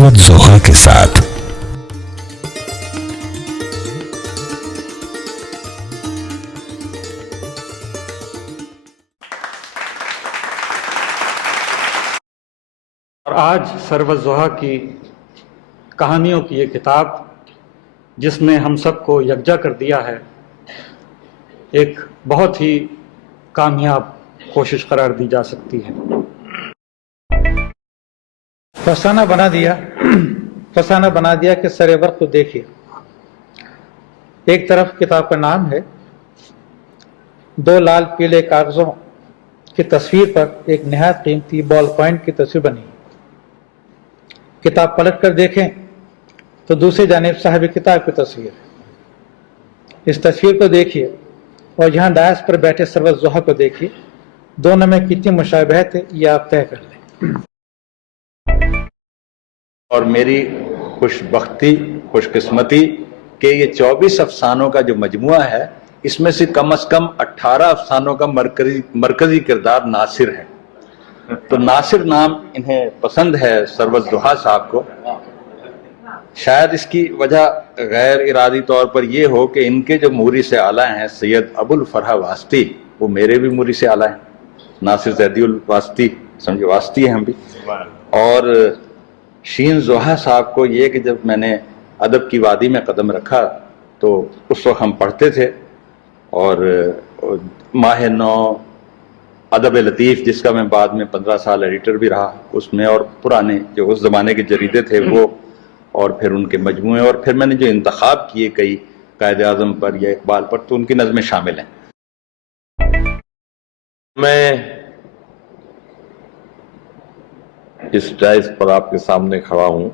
سرود زوہا کے ساتھ۔ اور آج سرود زوہا کی کہانیوں کی یہ کتاب جس نے ہم سب کو یکجا کر دیا ہے، ایک بہت ہی کامیاب کوشش قرار دی جا سکتی ہے۔ فسانہ بنا دیا کہ سر ورق کو دیکھیے۔ ایک طرف کتاب کا نام ہے، دو لال پیلے کاغذوں کی تصویر پر ایک نہایت قیمتی بال پوائنٹ کی تصویر بنی۔ کتاب پلٹ کر دیکھیں تو دوسری جانب صاحب کتاب کی تصویر ہے۔ اس تصویر کو دیکھیے اور یہاں ڈائس پر بیٹھے سرود زوہا کو دیکھیے، دونوں میں کتنی مشابہت ہے یہ آپ طے کر لیں۔ اور میری خوش قسمتی کہ یہ 24 افسانوں کا جو مجموعہ ہے، اس میں سے کم از کم 18 افسانوں کا مرکزی کردار ناصر ہے۔ تو ناصر نام انہیں پسند ہے سرود زوہا صاحب کو۔ شاید اس کی وجہ غیر ارادی طور پر یہ ہو کہ ان کے جو مورث اعلیٰ ہیں سید ابو الفرح واسطی، وہ میرے بھی مورث اعلیٰ ہیں، ناصر زیدی الواسطی، سمجھے واسطی ہیں ہم بھی۔ اور شین زوہا صاحب کو یہ کہ جب میں نے ادب کی وادی میں قدم رکھا تو اس وقت ہم پڑھتے تھے، اور ماہ نو، ادب لطیف جس کا میں بعد میں 15 سال ایڈیٹر بھی رہا اس میں، اور پرانے جو اس زمانے کے جریدے تھے وہ، اور پھر ان کے مجموعے، اور پھر میں نے جو انتخاب کیے کئی قائد اعظم پر یا اقبال پر، تو ان کی نظمیں شامل ہیں۔ میں اس ڈائس پر آپ کے سامنے کھڑا ہوں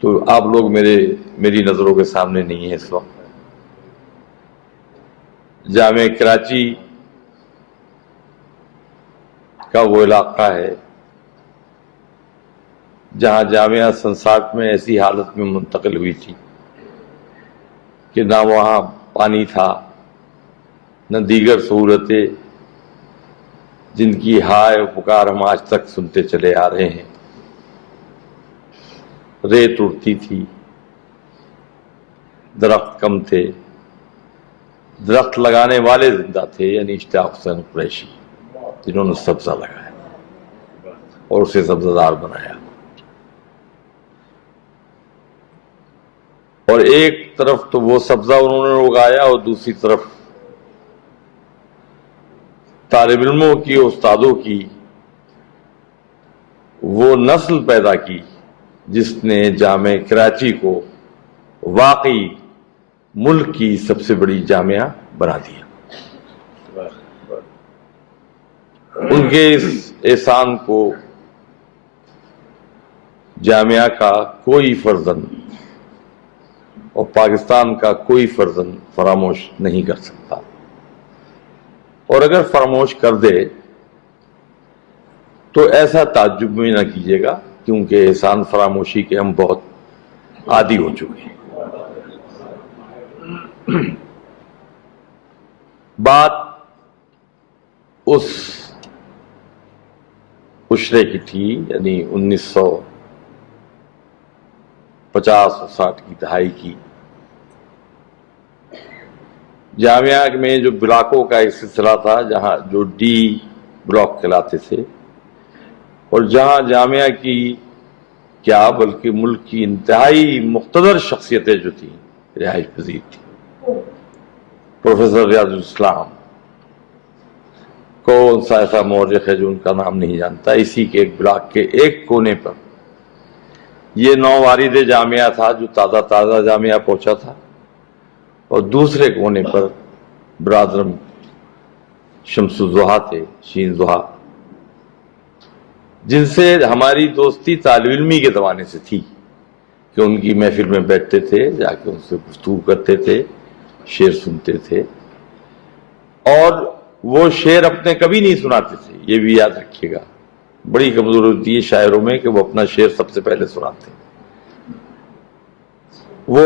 تو آپ لوگ میری نظروں کے سامنے نہیں ہیں اس وقت۔ جامعہ کراچی کا وہ علاقہ ہے جہاں جامعہ سن 60 میں ایسی حالت میں منتقل ہوئی تھی کہ نہ وہاں پانی تھا نہ دیگر سہولتیں جن کی ہائے و پکار ہم آج تک سنتے چلے آ رہے ہیں۔ ریت اڑتی تھی، درخت کم تھے، درخت لگانے والے زندہ تھے، یعنی اشتیاق حسین قریشی جنہوں نے سبزہ لگایا اور اسے سبزہ دار بنایا۔ اور ایک طرف تو وہ سبزہ انہوں نے اگایا اور دوسری طرف طالب علموں کی، استادوں کی وہ نسل پیدا کی جس نے جامعہ کراچی کو واقعی ملک کی سب سے بڑی جامعہ بنا دیا۔ ان کے اس احسان کو جامعہ کا کوئی فرزند اور پاکستان کا کوئی فرزند فراموش نہیں کر سکتا، اور اگر فراموش کر دے تو ایسا تعجب بھی نہ کیجیے گا، کیونکہ احسان فراموشی کے ہم بہت عادی ہو چکے ہیں۔ بات اس عشرے کی تھی، یعنی 1950 اور 60 کی دہائی کی۔ جامعہ میں جو بلاکوں کا ایک سلسلہ تھا، جہاں جو ڈی بلاک کہلاتے تھے، اور جہاں جامعہ کی کیا بلکہ ملک کی انتہائی مقتدر شخصیتیں جو تھیں رہائش پذیر تھیں۔ پروفیسر ریاض الاسلام، کون سا ایسا مورخ ہے جو ان کا نام نہیں جانتا؟ اسی کے ایک بلاک کے ایک کونے پر یہ نووارد جامعہ تھا جو تازہ جامعہ پہنچا تھا، اور دوسرے کونے پر برادرم شمس الزوہا تھے، شین زوہا، جن سے ہماری دوستی طالب علمی کے زمانے سے تھی کہ ان کی محفل میں بیٹھتے تھے، جا کے ان سے گفتگو کرتے تھے، شعر سنتے تھے، اور وہ شعر اپنے کبھی نہیں سناتے تھے، یہ بھی یاد رکھیے گا۔ بڑی کمزوری ہوتی ہے شاعروں میں کہ وہ اپنا شعر سب سے پہلے سناتے ہیں۔ وہ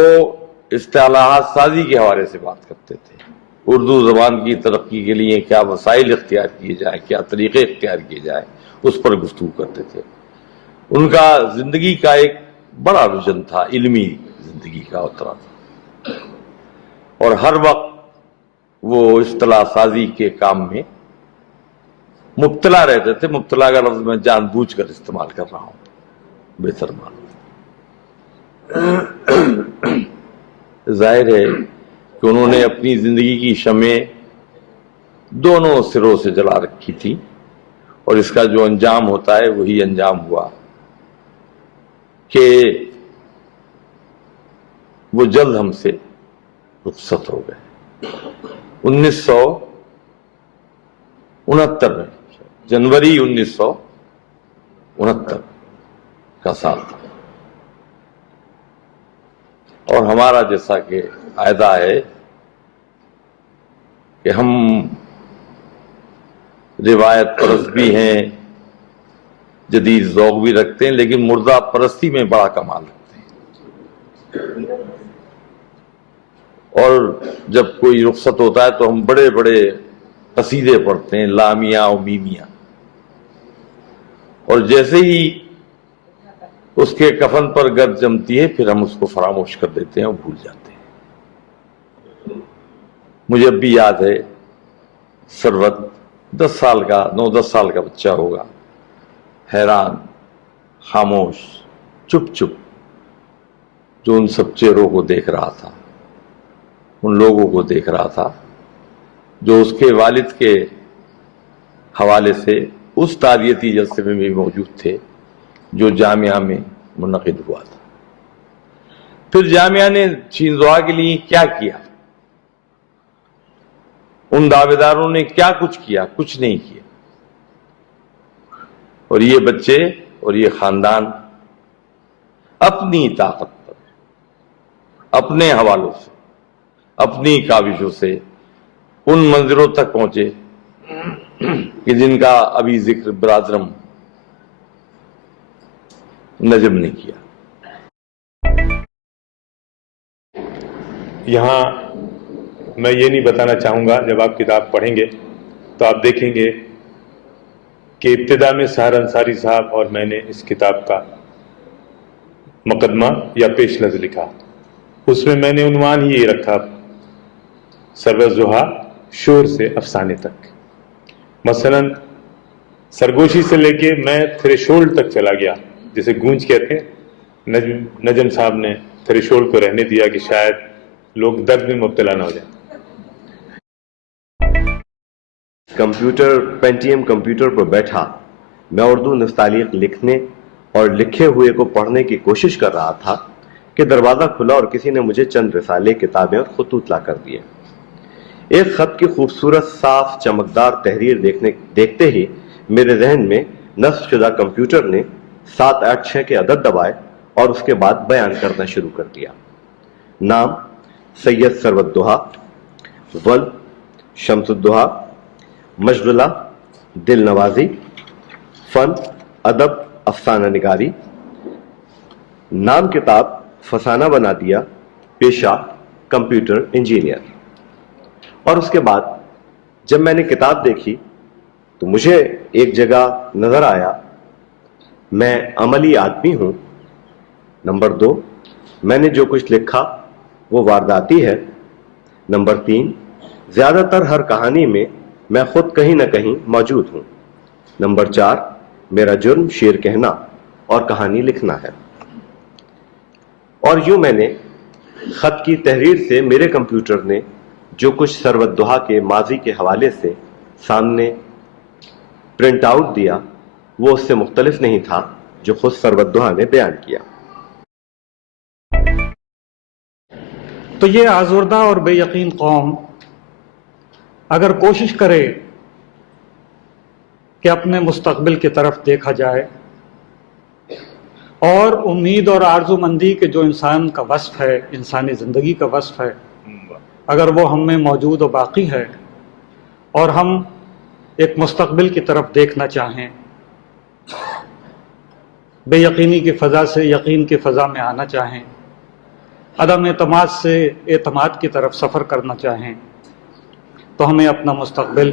اصطلاحات سازی کے حوالے سے بات کرتے تھے، اردو زبان کی ترقی کے لیے کیا وسائل اختیار کیے جائیں، کیا طریقے اختیار کیے جائیں، اس پر گفتگو کرتے تھے۔ ان کا زندگی کا ایک بڑا ویژن تھا، علمی زندگی کا اترا تھا، اور ہر وقت وہ اصطلاح سازی کے کام میں مبتلا رہتے تھے۔ مبتلا کا لفظ میں جان بوجھ کر استعمال کر رہا ہوں، بہتر معلوم۔ ظاہر ہے کہ انہوں نے اپنی زندگی کی شمع دونوں سروں سے جلا رکھی تھی، اور اس کا جو انجام ہوتا ہے وہی انجام ہوا کہ وہ جلد ہم سے رخصت ہو گئے۔ 1969 میں، جنوری 1969 کا سال تھا، اور ہمارا جیسا کہ قاعدہ ہے کہ ہم روایت پرست بھی ہیں، جدید ذوق بھی رکھتے ہیں، لیکن مردہ پرستی میں بڑا کمال رکھتے ہیں۔ اور جب کوئی رخصت ہوتا ہے تو ہم بڑے بڑے قصیدے پڑھتے ہیں، لامیاں و میمیاں، اور جیسے ہی اس کے کفن پر گرد جمتی ہے پھر ہم اس کو فراموش کر دیتے ہیں اور بھول جاتے ہیں۔ مجھے اب بھی یاد ہے، ثروت 10 سال کا، 9-10 سال کا بچہ ہوگا، حیران، خاموش، چپ چپ، جو ان سب چہروں کو دیکھ رہا تھا، ان لوگوں کو دیکھ رہا تھا جو اس کے والد کے حوالے سے اس تعزیتی جلسے میں بھی موجود تھے جو جامعہ میں منعقد ہوا تھا۔ پھر جامعہ نے چینزوا کے لیے کیا کیا، ان دعوے داروں نے کیا کچھ کیا؟ کچھ نہیں کیا، اور یہ بچے اور یہ خاندان اپنی طاقت پر، اپنے حوالوں سے، اپنی کاوشوں سے ان منزلوں تک پہنچے کہ جن کا ابھی ذکر برادرم نجم نے کیا۔ یہاں میں یہ نہیں بتانا چاہوں گا، جب آپ کتاب پڑھیں گے تو آپ دیکھیں گے کہ ابتدا میں سحر انصاری صاحب اور میں نے اس کتاب کا مقدمہ یا پیش نظر لکھا، اس میں میں نے عنوان ہی یہ رکھا، سرورالضحیٰ شور سے افسانے تک۔ مثلا سرگوشی سے لے کے میں تھریشولڈ تک چلا گیا، جسے گونج کہتے ہیں۔ نجم صاحب نے تھریشولڈ کو رہنے دیا کہ شاید لوگ درد میں مبتلا نہ ہو جائیں۔ پینٹیم کمپیوٹر پر بیٹھا میں اردو نستعلیق لکھنے اور لکھے ہوئے کو پڑھنے کی کوشش کر رہا تھا کہ دروازہ کھلا اور کسی نے مجھے چند رسالے، کتابیں اور خطوط لا کر دیے۔ ایک خط کی خوبصورت، صاف، چمکدار تحریر دیکھتے ہی میرے ذہن میں نصب شدہ کمپیوٹر نے 786 کے عدد دبائے اور اس کے بعد بیان کرنا شروع کر دیا۔ نام سید ثروت دہا، ولد شمس الدہا، مشغلہ دل نوازی، فن ادب افسانہ نگاری، نام کتاب فسانہ بنا دیا، پیشہ کمپیوٹر انجینئر۔ اور اس کے بعد جب میں نے کتاب دیکھی تو مجھے ایک جگہ نظر آیا، میں عملی آدمی ہوں۔ نمبر 2، میں نے جو کچھ لکھا وہ وارداتی ہے۔ نمبر 3، زیادہ تر ہر کہانی میں میں خود کہیں نہ کہیں موجود ہوں۔ نمبر 4، میرا جرم شعر کہنا اور کہانی لکھنا ہے۔ اور یوں میں نے خط کی تحریر سے میرے کمپیوٹر نے جو کچھ ثروت دہا کے ماضی کے حوالے سے سامنے پرنٹ آؤٹ دیا وہ اس سے مختلف نہیں تھا جو خود ثروت دہا نے بیان کیا۔ تو یہ آزردہ اور بے یقین قوم اگر کوشش کرے کہ اپنے مستقبل کی طرف دیکھا جائے اور امید اور آرزو مندی کے جو انسان کا وصف ہے، انسانی زندگی کا وصف ہے، اگر وہ ہم میں موجود و باقی ہے اور ہم ایک مستقبل کی طرف دیکھنا چاہیں، بے یقینی کی فضا سے یقین کی فضا میں آنا چاہیں، عدم اعتماد سے اعتماد کی طرف سفر کرنا چاہیں، تو ہمیں اپنا مستقبل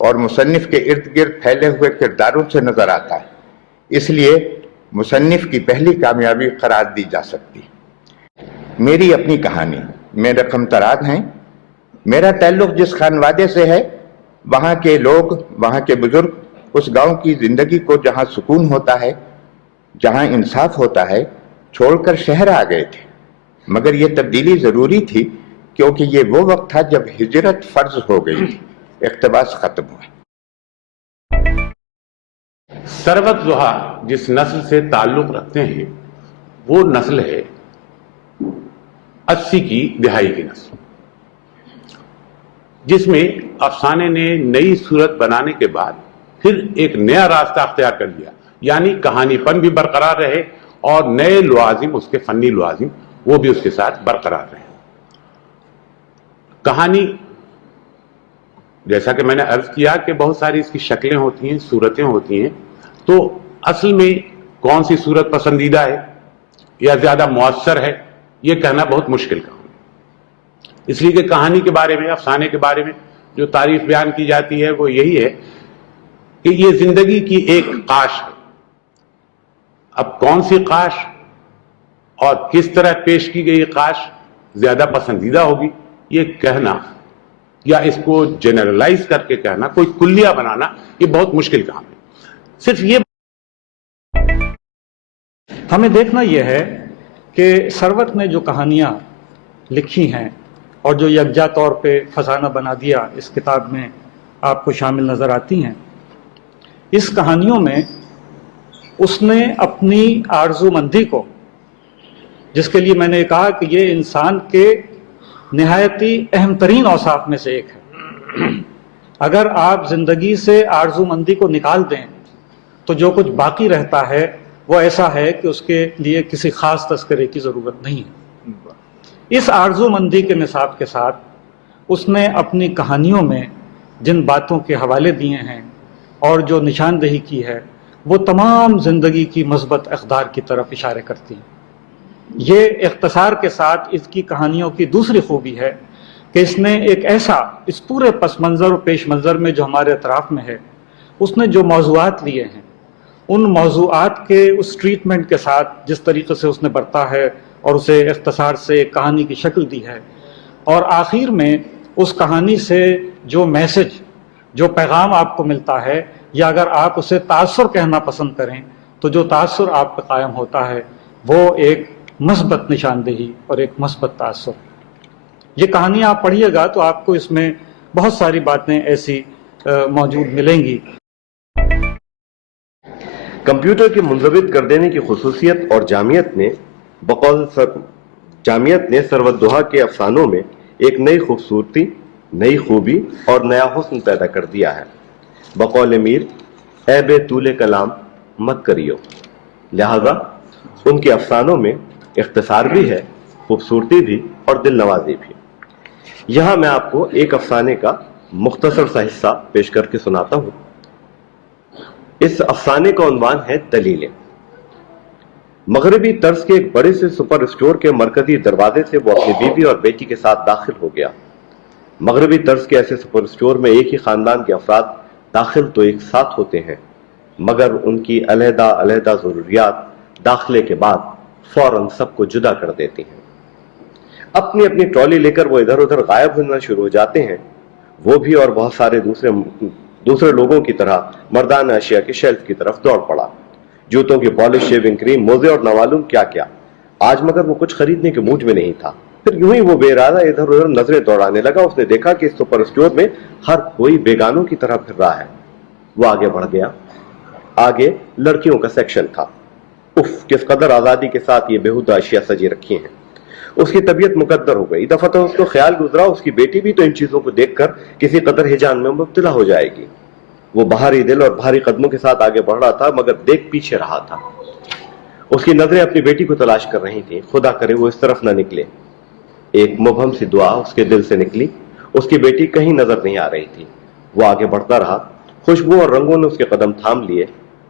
اور مصنف کے ارد گرد پھیلے ہوئے کرداروں سے نظر آتا ہے، اس لیے مصنف کی پہلی کامیابی قرار دی جا سکتی۔ میری اپنی کہانی، میں رقم تراد ہیں۔ میرا تعلق جس خانوادے سے ہے، وہاں کے لوگ، وہاں کے بزرگ اس گاؤں کی زندگی کو جہاں سکون ہوتا ہے، جہاں انصاف ہوتا ہے، چھوڑ کر شہر آ گئے تھے۔ مگر یہ تبدیلی ضروری تھی کیونکہ یہ وہ وقت تھا جب ہجرت فرض ہو گئی تھی، اقتباس ختم ہوا۔ ثروت زحا جس نسل سے تعلق رکھتے ہیں وہ نسل ہے 80 کی دہائی کی نسل، جس میں افسانے نے نئی صورت بنانے کے بعد پھر ایک نیا راستہ اختیار کر لیا، یعنی کہانی پن بھی برقرار رہے اور نئے لوازم، اس کے فنی لوازم وہ بھی اس کے ساتھ برقرار رہے۔ کہانی، جیسا کہ میں نے عرض کیا کہ بہت ساری اس کی شکلیں ہوتی ہیں، صورتیں ہوتی ہیں، تو اصل میں کون سی صورت پسندیدہ ہے یا زیادہ مؤثر ہے یہ کہنا بہت مشکل کام ہے، اس لیے کہ کہانی کے بارے میں، افسانے کے بارے میں جو تعریف بیان کی جاتی ہے وہ یہی ہے کہ یہ زندگی کی ایک قاش ہے۔ اب کون سی قاش اور کس طرح پیش کی گئی قاش زیادہ پسندیدہ ہوگی یہ کہنا، یا اس کو جنرلائز کر کے کہنا، کوئی کلیہ بنانا، یہ بہت مشکل کام ہے۔ صرف یہ ہمیں دیکھنا یہ ہے کہ ثروت نے جو کہانیاں لکھی ہیں اور جو یکجا طور پہ فسانہ بنا دیا اس کتاب میں آپ کو شامل نظر آتی ہیں، اس کہانیوں میں اس نے اپنی آرزو مندی کو، جس کے لیے میں نے کہا کہ یہ انسان کے نہایتی اہم ترین اوصاف میں سے ایک ہے، اگر آپ زندگی سے آرزو مندی کو نکال دیں تو جو کچھ باقی رہتا ہے وہ ایسا ہے کہ اس کے لیے کسی خاص تذکرے کی ضرورت نہیں ہے۔ اس آرزو مندی کے نصاب کے ساتھ اس نے اپنی کہانیوں میں جن باتوں کے حوالے دیے ہیں اور جو نشاندہی کی ہے وہ تمام زندگی کی مثبت اقدار کی طرف اشارے کرتی ہیں۔ یہ اختصار کے ساتھ اس کی کہانیوں کی دوسری خوبی ہے کہ اس نے ایک ایسا، اس پورے پس منظر و پیش منظر میں جو ہمارے اطراف میں ہے، اس نے جو موضوعات لیے ہیں ان موضوعات کے اس ٹریٹمنٹ کے ساتھ جس طریقے سے اس نے برتا ہے اور اسے اختصار سے ایک کہانی کی شکل دی ہے، اور آخر میں اس کہانی سے جو میسج، جو پیغام آپ کو ملتا ہے، یا اگر آپ اسے تاثر کہنا پسند کریں تو جو تاثر آپ پہ قائم ہوتا ہے وہ ایک مثبت نشاندہی اور ایک مثبت تاثر۔ یہ کہانیاں آپ پڑھیے گا تو آپ کو اس میں بہت ساری باتیں ایسی موجود ملیں گی۔ کمپیوٹر کے منضبط کر دینے کی خصوصیت اور جامعیت نے ثروت زحا کے افسانوں میں ایک نئی خوبصورتی، نئی خوبی اور نیا حسن پیدا کر دیا ہے۔ بقول میر، اے بے طول کلام مت کریو، لہذا ان کے افسانوں میں اختصار بھی ہے، خوبصورتی بھی اور دل نوازی بھی۔ یہاں میں آپ کو ایک افسانے کا مختصر سا حصہ پیش کر کے سناتا ہوں۔ اس افسانے کا عنوان ہے دلیلیں۔ مغربی طرز کے ایک بڑے سے سپر اسٹور کے مرکزی دروازے سے وہ اپنی بیوی اور بیٹی کے ساتھ داخل ہو گیا۔ مغربی طرز کے ایسے سپر اسٹور میں ایک ہی خاندان کے افراد داخل تو ایک ساتھ ہوتے ہیں، مگر ان کی علیحدہ علیحدہ ضروریات داخلے کے بعد فوراً سب کو جدا کر دیتی ہیں۔ اپنی اپنی ٹرالی لے کر وہ ادھر ادھر غائب ہونا شروع ہو جاتے ہیں۔ وہ بھی اور بہت سارے دوسرے لوگوں کی طرح مردانہ اشیاء کے شیلف کی طرف دوڑ پڑا، جوتوں کی پالش، شیونگ کریم، موزے اور نوالم کیا کیا۔ آج مگر وہ کچھ خریدنے کے موڈ میں نہیں تھا۔ پھر یوں ہی وہ بے ارادہ ادھر ادھر نظریں دوڑانے لگا۔ اس نے دیکھا کہ اس سپر اسٹور میں ہر کوئی بیگانوں کی طرح پھر رہا ہے۔ وہ آگے بڑھ گیا۔ آگے لڑکیوں کا سیکشن تھا۔ اف، کس قدر آزادی کے ساتھ یہ بےہودہ اشیاء سجی رکھی ہیں۔ اس کی طبیعت مقدر ہو گئی۔ دفعہ تو اس کو خیال گزرا اس کی بیٹی بھی تو ان چیزوں کو دیکھ کر کسی قدر ہیجان میں مبتلا ہو جائے گی۔ وہ بھاری دل اور بھاری قدموں کے ساتھ آگے بڑھ رہا تھا، مگر دیکھ پیچھے رہا تھا۔ اس کی نظریں اپنی بیٹی کو تلاش کر رہی تھیں۔ خدا کرے وہ اس طرف نہ نکلے۔ ایک مبہم سی دعا اس کے دل سے نکلی۔ اس کی بیٹی کہیں نظر نہیں آ رہی تھی۔ وہ آگے بڑھتا رہا۔ خوشبو اور رنگوں نے اس کے قدم تھام لیے۔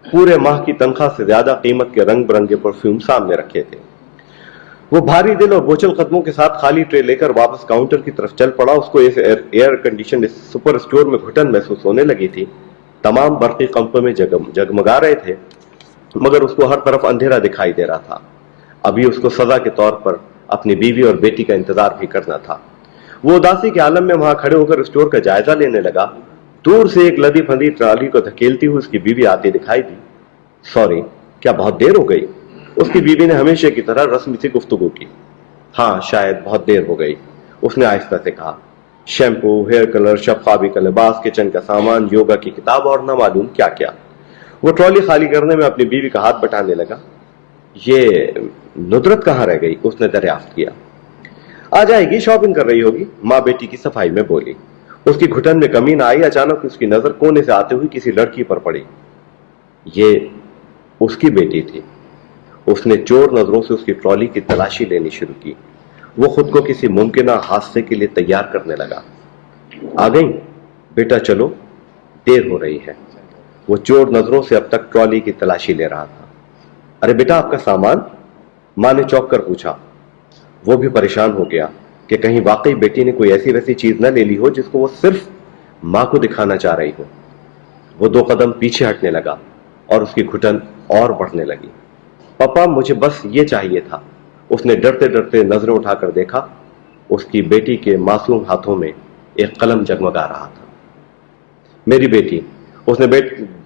پورے ماہ کی تنخواہ سے زیادہ قیمت کے رنگ برنگے پرفیوم سامنے رکھے تھے۔ وہ بھاری دل اور بوچھل قدموں کے ساتھ خالی ٹرے لے کر واپس کاؤنٹر کی طرف چل پڑا. اس کو ایئر کنڈیشن سپر اسٹور میں گھٹن محسوس ہونے لگی تھی. تمام برقی قمقمے میں جگمگا رہے تھے مگر اس کو ہر طرف اندھیرا دکھائی دے رہا تھا. ابھی اس کو سزا کے طور پر اپنی بیوی اور بیٹی کا انتظار بھی کرنا تھا. وہ اداسی کے عالم میں وہاں کھڑے ہو کر اسٹور کا جائزہ لینے لگا. دور سے ایک لدی پھندی ٹرالی کو دھکیلتی ہوئی اس کی بیوی آتی دکھائی دی. سوری، کیا بہت دیر ہو گئی؟ اس کی بیوی نے ہمیشہ کی طرح رسمی سی گفتگو کی. ہاں شاید بہت دیر ہو گئی، اس نے آہستہ سے کہا. شیمپو، ہیئر کلر، شفابی کا لباس، کچن کا سامان، یوگا کی کتاب اور نہ معلوم کیا کیا. وہ ٹرالی خالی کرنے میں اپنی بیوی کا ہاتھ بٹانے لگا. یہ ندرت کہاں رہ گئی؟ اس نے دریافت کیا. آ جائے گی، شاپنگ کر رہی ہوگی، ماں بیٹی کی صفائی میں بولی. اس کی گھٹن میں کمی نہ آئی. اچانک اس کی نظر کونے سے آتے ہوئی کسی لڑکی پر پڑی. یہ اس کی بیٹی تھی. اس نے چور نظروں سے اس کی ٹرالی کی تلاشی لینی شروع کی. وہ خود کو کسی ممکنہ حادثے کے لیے تیار کرنے لگا. آ گئی؟ بیٹا چلو، دیر ہو رہی ہے. وہ چور نظروں سے اب تک ٹرالی کی تلاشی لے رہا تھا. ارے بیٹا، آپ کا سامان؟ ماں نے چونک کر پوچھا. وہ بھی پریشان ہو گیا کہ کہیں واقعی بیٹی نے کوئی ایسی ویسی چیز نہ لے لی ہو جس کو وہ صرف ماں کو دکھانا چاہ رہی ہو. وہ 2 قدم پیچھے ہٹنے لگا اور اس کی گھٹن اور بڑھنے لگی. پاپا، مجھے بس یہ چاہیے تھا. اس نے ڈرتے ڈرتے نظریں اٹھا کر دیکھا. اس کی بیٹی کے معصوم ہاتھوں میں ایک قلم جگمگا رہا تھا. میری بیٹی. اس نے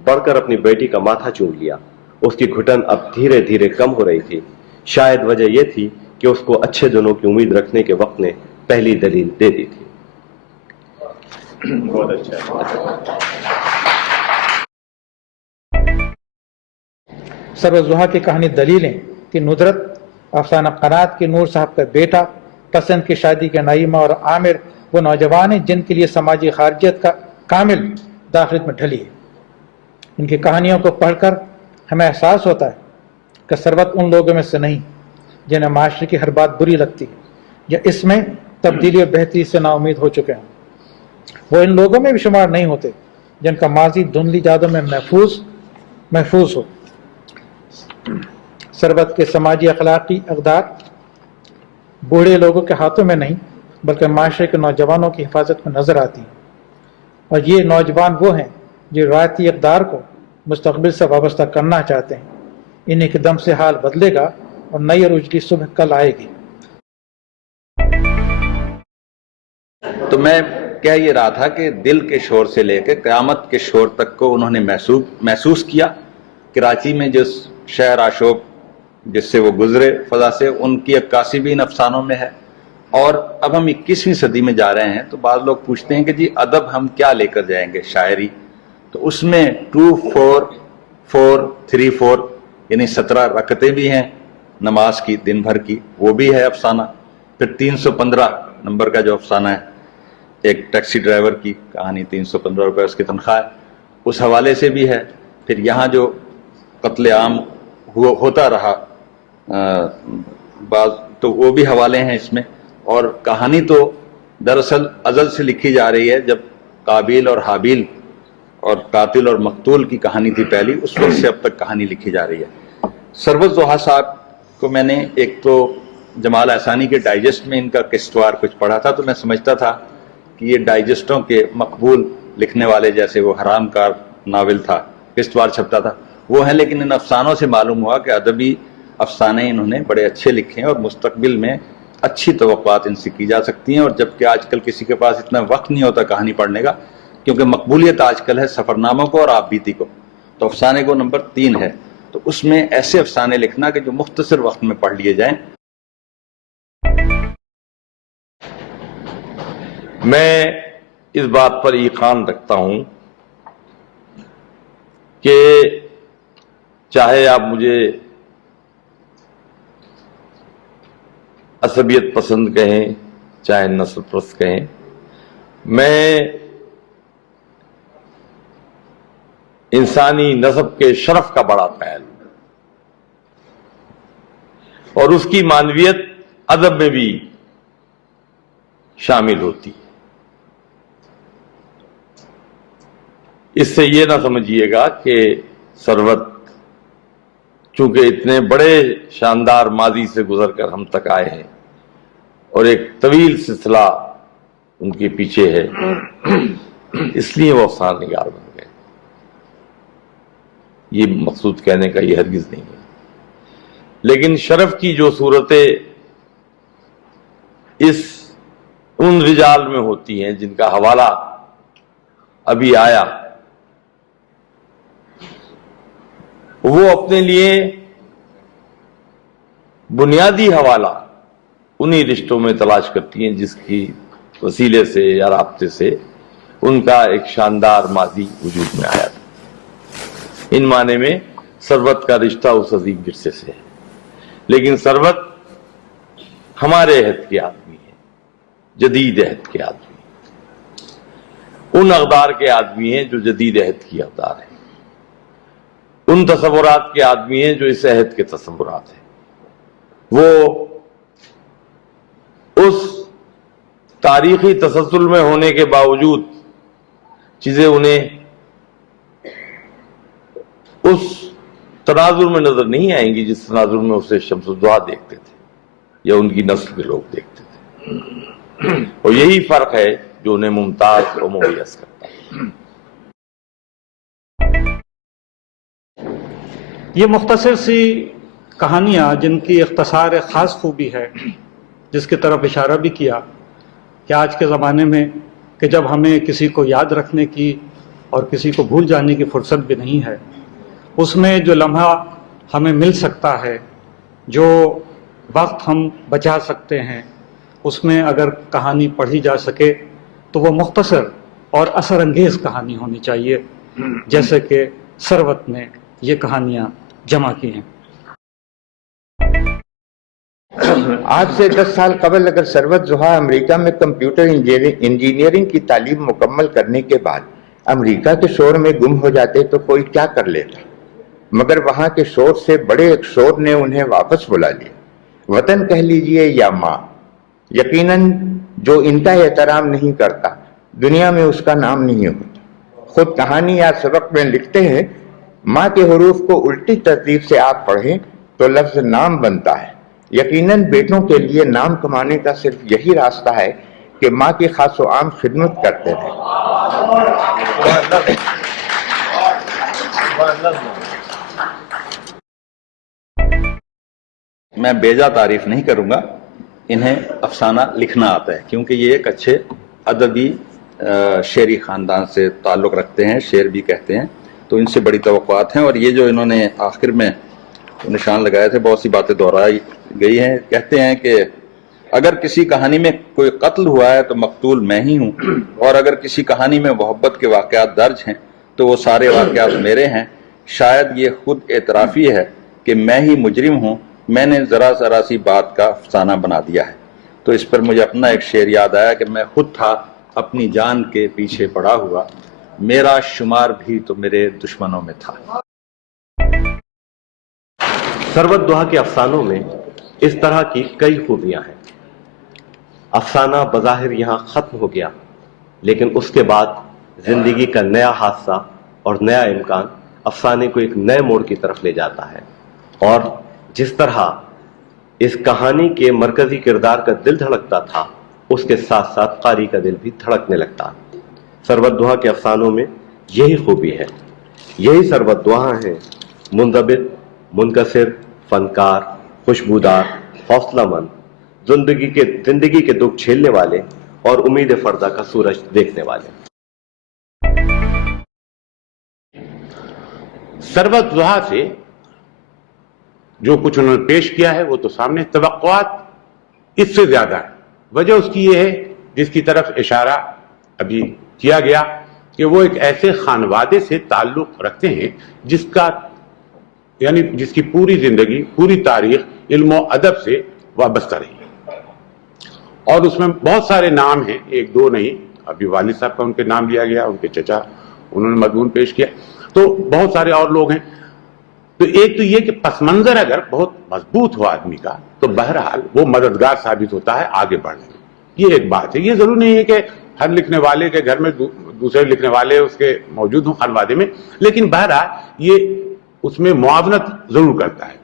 بڑھ کر اپنی بیٹی کا ماتھا چوم لیا. اس کی گھٹن اب دھیرے دھیرے کم ہو رہی تھی. شاید وجہ یہ تھی کہ اس کو اچھے دنوں کی امید رکھنے کے وقت نے پہلی دلیل دے دی تھی. بہت اچھا. سروزوہا کی کہانی دلیلیں کہ ندرت افسانہ قنات کے نور صاحب کا بیٹا، پسند کی شادی کے نعیمہ اور عامر وہ نوجوان ہیں جن کے لیے سماجی خارجیت کا کامل داخلت میں ڈھلی ہے. ان کی کہانیوں کو پڑھ کر ہمیں احساس ہوتا ہے کہ ثروت ان لوگوں میں سے نہیں جنہیں معاشرے کی ہر بات بری لگتی ہے یا اس میں تبدیلی اور بہتری سے نا امید ہو چکے ہیں. وہ ان لوگوں میں بھی شمار نہیں ہوتے جن کا ماضی دھندلی یادوں میں محفوظ ہو. ثروت کے سماجی اخلاقی اقدار بوڑھے لوگوں کے ہاتھوں میں نہیں بلکہ معاشرے کے نوجوانوں کی حفاظت میں نظر آتی ہیں. اور یہ نوجوان وہ ہیں جو روایتی اقدار کو مستقبل سے وابستہ کرنا چاہتے ہیں. انہیں کے دم سے حال بدلے گا اور نئی اور اجلی صبح کل آئے گی. تو میں کہہ یہ رہا تھا کہ دل کے شور سے لے کے قیامت کے شور تک کو انہوں نے محسوس کیا. کراچی میں جس شہر آشوب جس سے وہ گزرے فضا سے، ان کی عکاسی بھی ان افسانوں میں ہے. اور اب ہم 21ویں صدی میں جا رہے ہیں تو بعض لوگ پوچھتے ہیں کہ جی ادب ہم کیا لے کر جائیں گے، شاعری؟ تو اس میں 2 4 4 3 4 یعنی 17 رکعتیں بھی ہیں نماز کی دن بھر کی، وہ بھی ہے افسانہ. پھر 315 نمبر کا جو افسانہ ہے، ایک ٹیکسی ڈرائیور کی کہانی، 315 روپے اس کی تنخواہ ہے، اس حوالے سے بھی ہے. پھر یہاں جو قتل عام ہوتا رہا بعض، تو وہ بھی حوالے ہیں اس میں. اور کہانی تو دراصل ازل سے لکھی جا رہی ہے. جب قابیل اور حابیل اور قاتل اور مقتول کی کہانی تھی پہلی، اس وقت سے اب تک کہانی لکھی جا رہی ہے. سروت زوہا صاحب کو میں نے ایک تو جمال احسانی کے ڈائجسٹ میں ان کا قسطوار کچھ پڑھا تھا، تو میں سمجھتا تھا کہ یہ ڈائجسٹوں کے مقبول لکھنے والے، جیسے وہ حرام کار ناول تھا، قسطوار چھپتا تھا، وہ ہیں. لیکن ان افسانوں سے معلوم ہوا کہ ادبی افسانے انہوں نے بڑے اچھے لکھے ہیں اور مستقبل میں اچھی توقعات ان سے کی جا سکتی ہیں. اور جبکہ آج کل کسی کے پاس اتنا وقت نہیں ہوتا کہانی پڑھنے کا، کیونکہ مقبولیت آج کل ہے سفر ناموں کو اور آپ بیتی کو، تو افسانے کو نمبر 3 ہے. تو اس میں ایسے افسانے لکھنا کہ جو مختصر وقت میں پڑھ لیے جائیں. میں اس بات پر یقین رکھتا ہوں کہ چاہے آپ مجھے عصبیت پسند کہیں چاہے نسل پرست کہیں، میں انسانی نسب کے شرف کا بڑا قائل ہوں اور اس کی معنویت ادب میں بھی شامل ہوتی ہے. اس سے یہ نہ سمجھیے گا کہ ثروت چونکہ اتنے بڑے شاندار ماضی سے گزر کر ہم تک آئے ہیں اور ایک طویل سلسلہ ان کے پیچھے ہے، اس لیے وہ افسانہ نگار بن گئے. یہ مقصود کہنے کا یہ ہرگز نہیں ہے. لیکن شرف کی جو صورتیں ان رجال میں ہوتی ہیں جن کا حوالہ ابھی آیا، وہ اپنے لیے بنیادی حوالہ انہی رشتوں میں تلاش کرتی ہیں جس کی وسیلے سے یا رابطے سے ان کا ایک شاندار ماضی وجود میں آیا تھا. ان معنی میں ثروت کا رشتہ اس عظیم ورثے سے ہے. لیکن ثروت ہمارے عہد کے آدمی ہے، جدید عہد کے آدمی ہیں، ان اقدار کے آدمی ہیں جو جدید عہد کی اقدار ہیں، ان تصورات کے آدمی ہیں جو اس عہد کے تصورات ہیں. وہ اس تاریخی تسلسل میں ہونے کے باوجود چیزیں انہیں اس تناظر میں نظر نہیں آئیں گی جس تناظر میں اسے شمس الضحیٰ دیکھتے تھے یا ان کی نسل کے لوگ دیکھتے تھے. اور یہی فرق ہے جو انہیں ممتاز و ممیز کرتا ہے. یہ مختصر سی کہانیاں جن کی اختصار ایک خاص خوبی ہے، جس کی طرف اشارہ بھی کیا کہ آج کے زمانے میں کہ جب ہمیں کسی کو یاد رکھنے کی اور کسی کو بھول جانے کی فرصت بھی نہیں ہے، اس میں جو لمحہ ہمیں مل سکتا ہے، جو وقت ہم بچا سکتے ہیں، اس میں اگر کہانی پڑھی جا سکے تو وہ مختصر اور اثر انگیز کہانی ہونی چاہیے، جیسے کہ ثروت نے یہ کہانیاں جمع کی ہیں. آج سے 10 سال قبل اگر ثروت زحا امریکہ میں کمپیوٹر انجینئرنگ کی تعلیم مکمل کرنے کے بعد امریکہ کے شور میں گم ہو جاتے تو کوئی کیا کر لیتا، مگر وہاں کے شور سے بڑے ایک شور نے انہیں واپس بلا لیا. وطن کہہ لیجئے یا ماں، یقیناً جو ان کا احترام نہیں کرتا دنیا میں اس کا نام نہیں ہوتا. خود کہانی یا سبق میں لکھتے ہیں، ماں کے حروف کو الٹی ترتیب سے آپ پڑھیں تو لفظ نام بنتا ہے. یقیناً بیٹوں کے لیے نام کمانے کا صرف یہی راستہ ہے کہ ماں کی خاص و عام خدمت کرتے رہیں. میں بیجا تعریف نہیں کروں گا، انہیں افسانہ لکھنا آتا ہے کیونکہ یہ ایک اچھے ادبی شعری خاندان سے تعلق رکھتے ہیں، شعر بھی کہتے ہیں، تو ان سے بڑی توقعات ہیں. اور یہ جو انہوں نے آخر میں نشان لگائے تھے، بہت سی باتیں دہرائی گئی ہیں. کہتے ہیں کہ اگر کسی کہانی میں کوئی قتل ہوا ہے تو مقتول میں ہی ہوں، اور اگر کسی کہانی میں محبت کے واقعات درج ہیں تو وہ سارے واقعات میرے ہیں. شاید یہ خود اعترافی ہے کہ میں ہی مجرم ہوں، میں نے ذرا ذرا سی بات کا افسانہ بنا دیا ہے. تو اس پر مجھے اپنا ایک شعر یاد آیا کہ میں خود تھا اپنی جان کے پیچھے پڑا ہوا، میرا شمار بھی تو میرے دشمنوں میں تھا. ثروت زحا کے افسانوں میں اس طرح کی کئی خوبیاں ہیں. افسانہ بظاہر یہاں ختم ہو گیا، لیکن اس کے بعد زندگی کا نیا حادثہ اور نیا امکان افسانے کو ایک نئے موڑ کی طرف لے جاتا ہے. اور جس طرح اس کہانی کے مرکزی کردار کا دل دھڑکتا تھا، اس کے ساتھ ساتھ قاری کا دل بھی دھڑکنے لگتا. ثروت زحا کے افسانوں میں یہی خوبی ہے. یہی ثروت زحا ہیں، منضبط، منکسر، فنکار، خوشبودار، حوصلہ مند، زندگی کے دکھ جھیلنے والے اور امید فردہ کا سورج دیکھنے والے. ثروت زحا سے جو کچھ انہوں نے پیش کیا ہے وہ تو سامنے، توقعات اس سے زیادہ ہے. وجہ اس کی یہ ہے جس کی طرف اشارہ ابھی کیا گیا کہ وہ ایک ایسے خانوادے سے تعلق رکھتے ہیں جس کا یعنی جس کی پوری زندگی، پوری تاریخ علم و ادب سے وابستہ رہی ہے. اور اس میں بہت سارے نام ہیں، ایک دو نہیں. ابھی والد صاحب کا ان کے نام لیا گیا، ان کے چچا انہوں نے مضمون پیش کیا، تو بہت سارے اور لوگ ہیں. تو ایک تو یہ کہ پس منظر اگر بہت مضبوط ہو آدمی کا تو بہرحال وہ مددگار ثابت ہوتا ہے آگے بڑھنے میں. یہ ایک بات ہے. یہ ضرور نہیں ہے کہ ہر لکھنے والے کے گھر میں دوسرے لکھنے والے اس کے موجود ہوں خانوادے میں، لیکن بہرحال یہ اس میں معاونت ضرور کرتا ہے.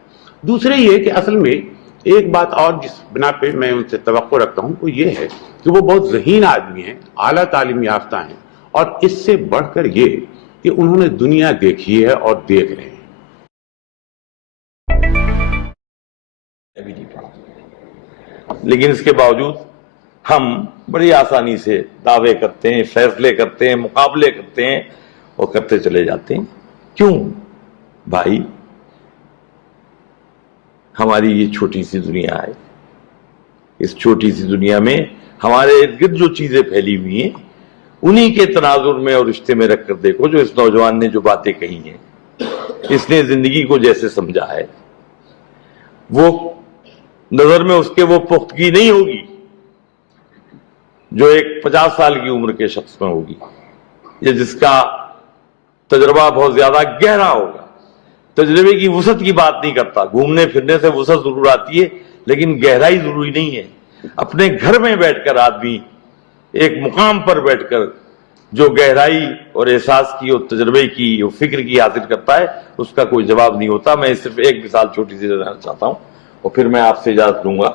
دوسرے یہ کہ اصل میں ایک بات اور جس بنا پہ میں ان سے توقع رکھتا ہوں وہ یہ ہے کہ وہ بہت ذہین آدمی ہیں, اعلیٰ تعلیم یافتہ ہیں, اور اس سے بڑھ کر یہ کہ انہوں نے دنیا دیکھی ہے اور دیکھ رہے ہیں. بھی نہیں پڑھا, لیکن اس کے باوجود ہم بڑی آسانی سے دعوے کرتے ہیں, فیصلے کرتے ہیں, مقابلے کرتے ہیں اور کرتے چلے جاتے ہیں. کیوں بھائی؟ ہماری یہ چھوٹی سی دنیا ہے, اس چھوٹی سی دنیا میں ہمارے ارد گرد جو چیزیں پھیلی ہوئی ہیں انہی کے تناظر میں اور رشتے میں رکھ کر دیکھو جو اس نوجوان نے جو باتیں کہی ہیں, اس نے زندگی کو جیسے سمجھا ہے وہ نظر میں اس کے وہ پختگی نہیں ہوگی جو ایک 50 سال کی عمر کے شخص میں ہوگی, یا جس کا تجربہ بہت زیادہ گہرا ہوگا. تجربے کی وسعت کی بات نہیں کرتا, گھومنے پھرنے سے وسعت ضرور آتی ہے لیکن گہرائی ضروری نہیں ہے. اپنے گھر میں بیٹھ کر آدمی ایک مقام پر بیٹھ کر جو گہرائی اور احساس کی اور تجربے کی اور فکر کی حاصل کرتا ہے اس کا کوئی جواب نہیں ہوتا. میں صرف ایک مثال چھوٹی سی دینا چاہتا ہوں اور پھر میں آپ سے اجازت لوں گا,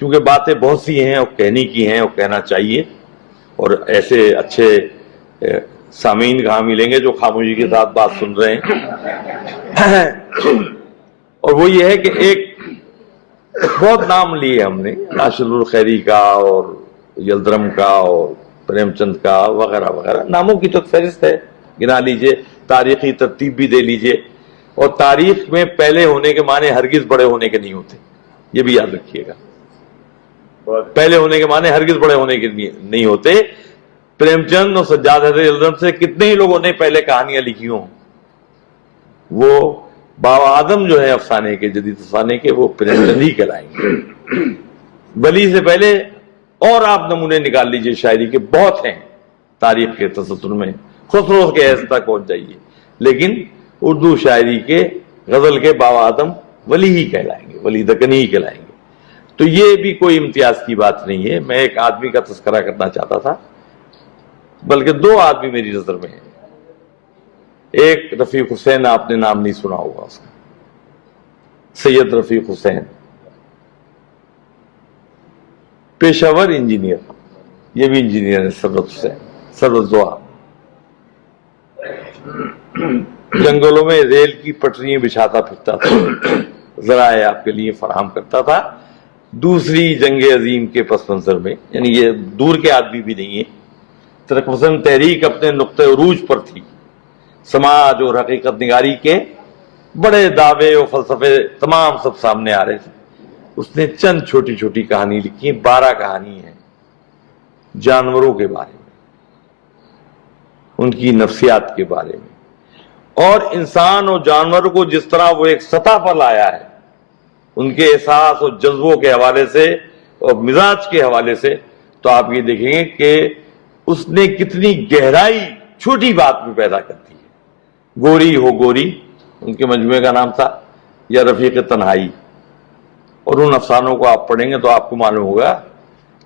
کیونکہ باتیں بہت سی ہیں اور کہنے کی ہیں اور کہنا چاہیے, اور ایسے اچھے سامعین کہاں ملیں گے جو خاموشی کے ساتھ بات سن رہے ہیں. اور وہ یہ ہے کہ ایک بہت نام لیے ہم نے, ناشر الخیری کا اور یلدرم کا اور پریم چند کا وغیرہ وغیرہ, ناموں کی تو فہرست ہے, گنا لیجئے, تاریخی ترتیب بھی دے لیجئے. اور تاریخ میں پہلے ہونے کے معنی ہرگز بڑے ہونے کے نہیں ہوتے, یہ بھی یاد رکھیے گا. پہلے ہونے کے معنی ہرگز بڑے ہونے کے نہیں ہوتے. پریم چند اور سجاد حیدر یلدرم سے کتنے ہی لوگوں نے پہلے کہانیاں لکھی ہوں, وہ بابا آدم جو ہے افسانے کے, جدید افسانے کے, وہ پریم چند ہی کہلائیں گے. ولی سے پہلے اور آپ نمونے نکال لیجئے شاعری کے, بہت ہیں تاریخ کے تسلسل میں, خسرو کے حیث تک پہنچ جائیے, لیکن اردو شاعری کے غزل کے بابا آدم ولی ہی کہلائیں گے, ولی دکنی ہی کہلائیں گے. تو یہ بھی کوئی امتیاز کی بات نہیں ہے. میں ایک آدمی کا تذکرہ کرنا چاہتا تھا, بلکہ دو آدمی میری نظر میں ہیں. ایک رفیق حسین, آپ نے نام نہیں سنا ہوگا اس کا, سید رفیق حسین, پیشہ ور انجینئر, یہ بھی انجینئر ہے. سرورت حسین, سرورت دعا, جنگلوں میں ریل کی پٹریاں بچھاتا پھرتا تھا, ذرائع آپ کے لیے فراہم کرتا تھا. دوسری جنگ عظیم کے پس منظر میں, یعنی یہ دور کے آدمی بھی نہیں ہے, ترک پسند تحریک اپنے نقطۂ عروج پر تھی. سماج اور حقیقت نگاری کے بڑے دعوے اور فلسفے تمام سب سامنے آ رہے تھے. اس نے چند چھوٹی چھوٹی کہانی لکھی ہیں, 12 کہانی ہیں جانوروں کے بارے میں, ان کی نفسیات کے بارے میں, اور انسان اور جانور کو جس طرح وہ ایک سطح پر لایا ہے, ان کے احساس اور جذبوں کے حوالے سے اور مزاج کے حوالے سے, تو آپ یہ دیکھیں گے کہ اس نے کتنی گہرائی چھوٹی بات میں پیدا کر دی ہے. گوری ہو گوری ان کے مجموعے کا نام تھا, یا رفیق تنہائی, اور ان افسانوں کو آپ پڑھیں گے تو آپ کو معلوم ہوگا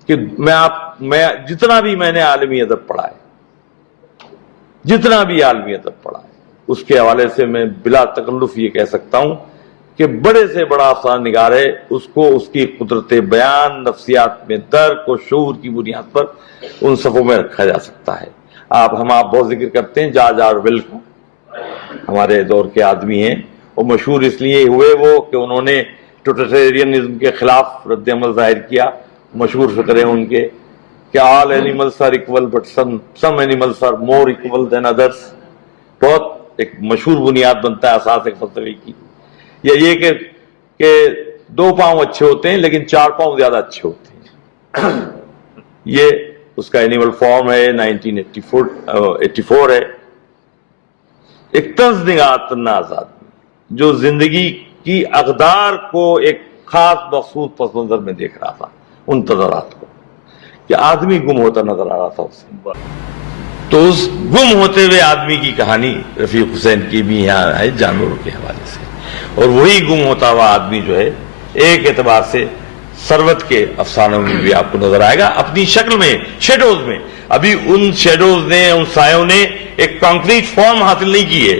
کہ میں جتنا بھی میں نے عالمی ادب پڑھا ہے, جتنا بھی عالمی ادب پڑھا ہے, اس کے حوالے سے میں بلا تکلف یہ کہہ سکتا ہوں کہ بڑے سے بڑا افسانہ نگار ہے, اس کو اس کی قدرت بیان, نفسیات میں درک اور شعور کی بنیاد پر ان صفوں میں رکھا جا سکتا ہے. آپ بہت ذکر کرتے ہیں جارج آرویل کا, ہمارے دور کے آدمی ہیں, اور مشہور اس لیے ہوئے وہ کہ انہوں نے ٹوٹلیٹیرینزم کے خلاف رد عمل ظاہر کیا. مشہور فقرے ان کے کہ all animals are equal but some animals are more equal than others, بہت ایک مشہور بنیاد بنتا ہے اساس ایک فلسفے کی. یا یہ کہ 2 پاؤں اچھے ہوتے ہیں لیکن 4 پاؤں زیادہ اچھے ہوتے ہیں. یہ اس کا اینیمل فارم ہے, 1984 ہے. ایک طنز نگار تناز آدمی جو زندگی کی اقدار کو ایک خاص مخصوص پس منظر میں دیکھ رہا تھا, ان تذرات کو, کہ آدمی گم ہوتا نظر آ رہا تھا اسے. تو اس گم ہوتے ہوئے آدمی کی کہانی رفیق حسین کی بھی یہاں ہے جانوروں کے حوالے سے, اور وہی گم ہوتا ہوا آدمی جو ہے ایک اعتبار سے ثروت کے افسانوں میں بھی آپ کو نظر آئے گا, اپنی شکل میں, شیڈوز میں. ابھی ان شیڈوز نے, ان سایوں نے ایک کانکریٹ فارم حاصل نہیں کی ہے,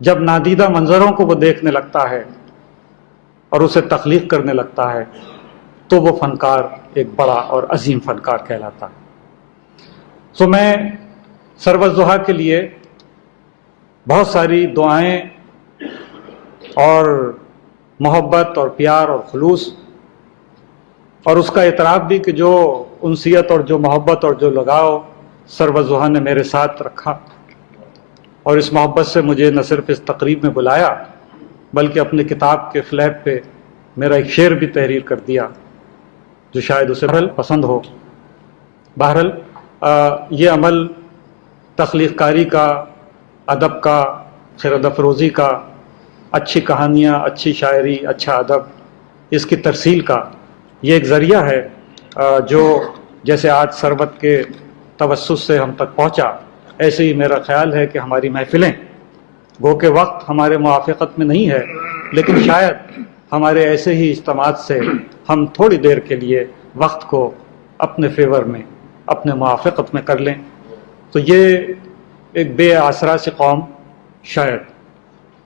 جب نادیدہ منظروں کو وہ دیکھنے لگتا ہے اور اسے تخلیق کرنے لگتا ہے تو وہ فنکار ایک بڑا اور عظیم فنکار کہلاتا ہے۔ سو میں سرور ضحیٰ کے لیے بہت ساری دعائیں اور محبت اور پیار اور خلوص اور اس کا اعتراف بھی کہ جو انسیت اور جو محبت اور جو لگاؤ سرور ضحیٰ نے میرے ساتھ رکھا اور اس محبت سے مجھے نہ صرف اس تقریب میں بلایا بلکہ اپنے کتاب کے فلیپ پہ میرا ایک شعر بھی تحریر کر دیا جو شاید اسے پسند ہو۔ بہرحال یہ عمل تخلیق کاری کا، ادب کا، خرد افروزی کا، اچھی کہانیاں، اچھی شاعری، اچھا ادب، اس کی ترسیل کا یہ ایک ذریعہ ہے جو جیسے آج سربت کے توسط سے ہم تک پہنچا، ایسے ہی میرا خیال ہے کہ ہماری محفلیں گو کہ وقت ہمارے موافقت میں نہیں ہے لیکن شاید ہمارے ایسے ہی اجتماعات سے ہم تھوڑی دیر کے لیے وقت کو اپنے فیور میں، اپنے موافقت میں کر لیں تو یہ ایک بے آسرا سی قوم شاید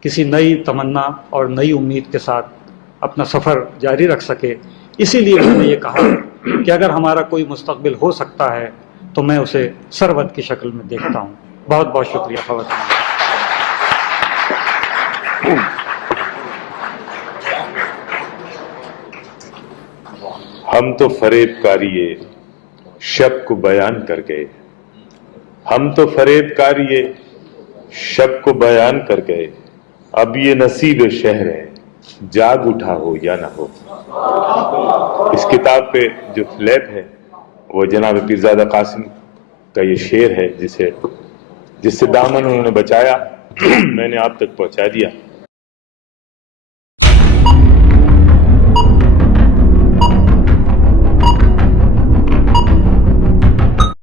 کسی نئی تمنا اور نئی امید کے ساتھ اپنا سفر جاری رکھ سکے۔ اسی لیے میں نے یہ کہا کہ اگر ہمارا کوئی مستقبل ہو سکتا ہے تو میں اسے سرود کی شکل میں دیکھتا ہوں۔ بہت بہت شکریہ خواتین۔ ہم تو فریب کاریے شب کو بیان کر گئے، ہم تو فریب کاریے شب کو بیان کر گئے، اب یہ نصیب شہر ہے جاگ اٹھا ہو یا نہ ہو۔ اس کتاب پہ جو فلیپ ہے وہ جناب پیرزادہ قاسم کا یہ شعر ہے جس سے دامن انہوں نے بچایا میں نے آپ تک پہنچا دیا۔